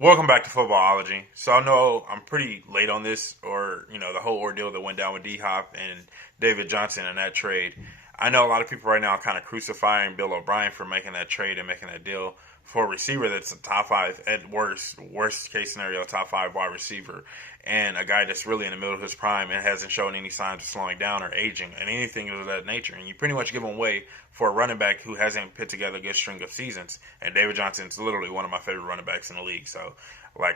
Welcome back to Footballology. So I know I'm pretty late on this, or the whole ordeal that went down with D Hop and David Johnson in that trade. I know a lot of people right now are kind of crucifying Bill O'Brien for making that trade and making that deal for a receiver that's a top five at worst case scenario, top five wide receiver, and a guy that's really in the middle of his prime and hasn't shown any signs of slowing down or aging and anything of that nature. And you pretty much give him away for a running back who hasn't put together a good string of seasons. And David Johnson's literally one of my favorite running backs in the league. So,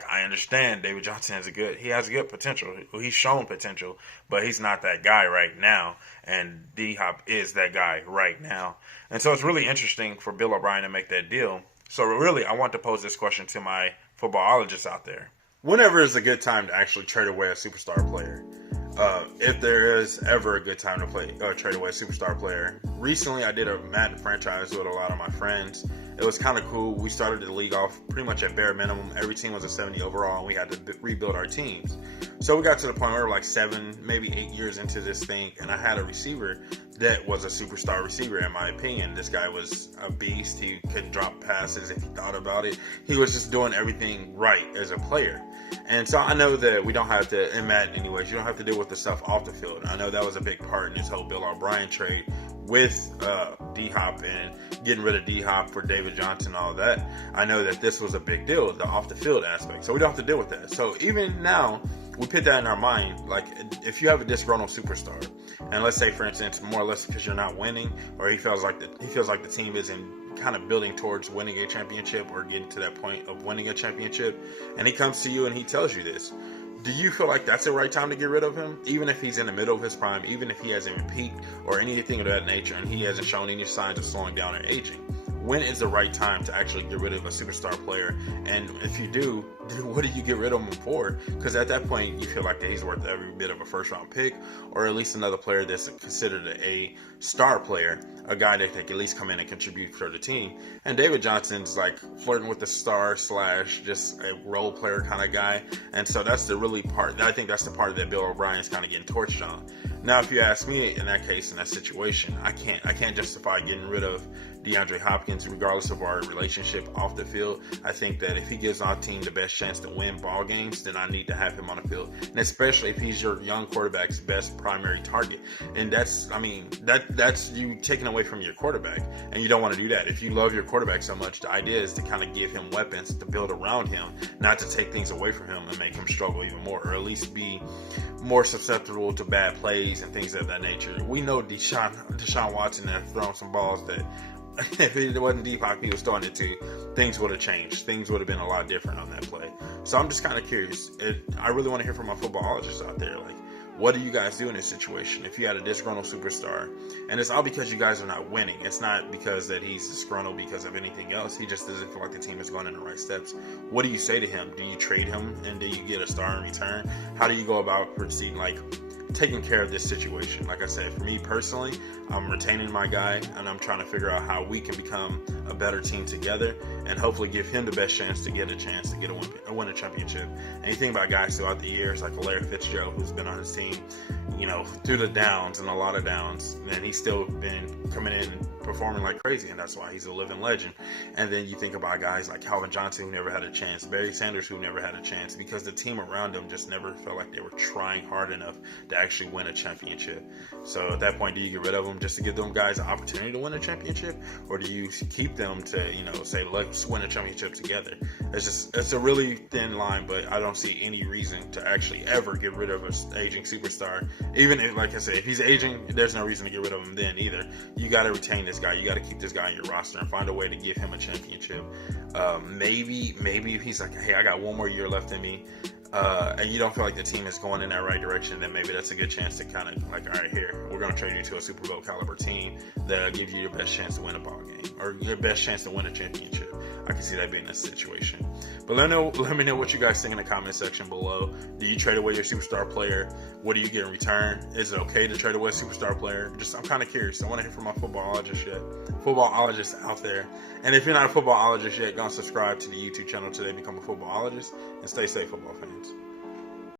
I understand David Johnson he has good potential. He's shown potential, but he's not that guy right now. And D Hop is that guy right now. And so it's really interesting for Bill O'Brien to make that deal. So really, I want to pose this question to my footballologists out there. Whenever is a good time to actually trade away a superstar player? If there is ever a good time to trade away a superstar player. Recently, I did a Madden franchise with a lot of my friends. It was kind of cool. We started the league off pretty much at bare minimum. Every team was a 70 overall, and we had to rebuild our teams. So we got to the point where we were like 7, maybe 8 years into this thing, and I had a receiver that was a superstar receiver, in my opinion. This guy was a beast. He could drop passes if he thought about it. He was just doing everything right as a player. And so I know that we don't have to, in Madden anyways, you don't have to deal with the stuff off the field. I know that was a big part in this whole Bill O'Brien trade with D-Hop and getting rid of D-Hop for David Johnson and all that. I know that this was a big deal, the off-the-field aspect. So we don't have to deal with that. So even now, we put that in our mind. Like, if you have a disgruntled superstar, and let's say, for instance, more or less because you're not winning, or he feels like the team isn't kind of building towards winning a championship or getting to that point of winning a championship, and he comes to you and he tells you this, do you feel like that's the right time to get rid of him? Even if he's in the middle of his prime, even if he hasn't peaked or anything of that nature, and he hasn't shown any signs of slowing down or aging? When is the right time to actually get rid of a superstar player? And if you do, what do you get rid of him for? Because at that point, you feel like that he's worth every bit of a first-round pick, or at least another player that's considered a star player, a guy that can at least come in and contribute for the team. And David Johnson's like flirting with the star / just a role player kind of guy. And so that's the really part. I think that's the part that Bill O'Brien's kind of getting torched on. Now, if you ask me, in that case, in that situation, I can't justify getting rid of Deandre Hopkins, regardless of our relationship off the field. I think that if he gives our team the best chance to win ball games, then I need to have him on the field, and especially if he's your young quarterback's best primary target. And that's you taking away from your quarterback, and you don't want to do that. If you love your quarterback so much, the idea is to kind of give him weapons to build around him, not to take things away from him and make him struggle even more, or at least be more susceptible to bad plays and things of that nature. We know Deshaun Watson has thrown some balls that if it wasn't D-Hop he was throwing it to, things would have changed. Things would have been a lot different on that play. So I'm just kind of curious. I really want to hear from my footballologists out there. Like, what do you guys do in this situation? If you had a disgruntled superstar, and it's all because you guys are not winning. It's not because that he's disgruntled because of anything else. He just doesn't feel like the team is going in the right steps. What do you say to him? Do you trade him and do you get a star in return? How do you go about proceeding, taking care of this situation? Like I said, for me personally, I'm retaining my guy, and I'm trying to figure out how we can become a better team together and hopefully give him the best chance to get a win a championship. And you think about guys throughout the years like Larry Fitzgerald, who's been on his team, through the downs and a lot of downs, and he's still been coming in and performing like crazy, and that's why he's a living legend. And then you think about guys like Calvin Johnson, who never had a chance, Barry Sanders, who never had a chance, because the team around him just never felt like they were trying hard enough to actually win a championship. So at that point, do you get rid of them just to give them guys an opportunity to win a championship, or do you keep them to say, let's win a championship together? It's a really thin line, but I don't see any reason to actually ever get rid of an aging superstar. Even if, like I said, if he's aging, there's no reason to get rid of him then either. You got to retain this guy. You got to keep this guy on your roster and find a way to give him a championship. Maybe if he's like, hey, I got one more year left in me, and you don't feel like the team is going in that right direction, then maybe that's a good chance to kind of all right, here, we're going to trade you to a Super Bowl caliber team that'll give you your best chance to win a ball game or your best chance to win a championship. I can see that being a situation. But let me know what you guys think in the comment section below. Do you trade away your superstar player? What do you get in return? Is it okay to trade away a superstar player? I'm kind of curious. I want to hear from my footballologists out there. And if you're not a footballologist yet, go and subscribe to the YouTube channel today. Become a footballologist and stay safe, football fans.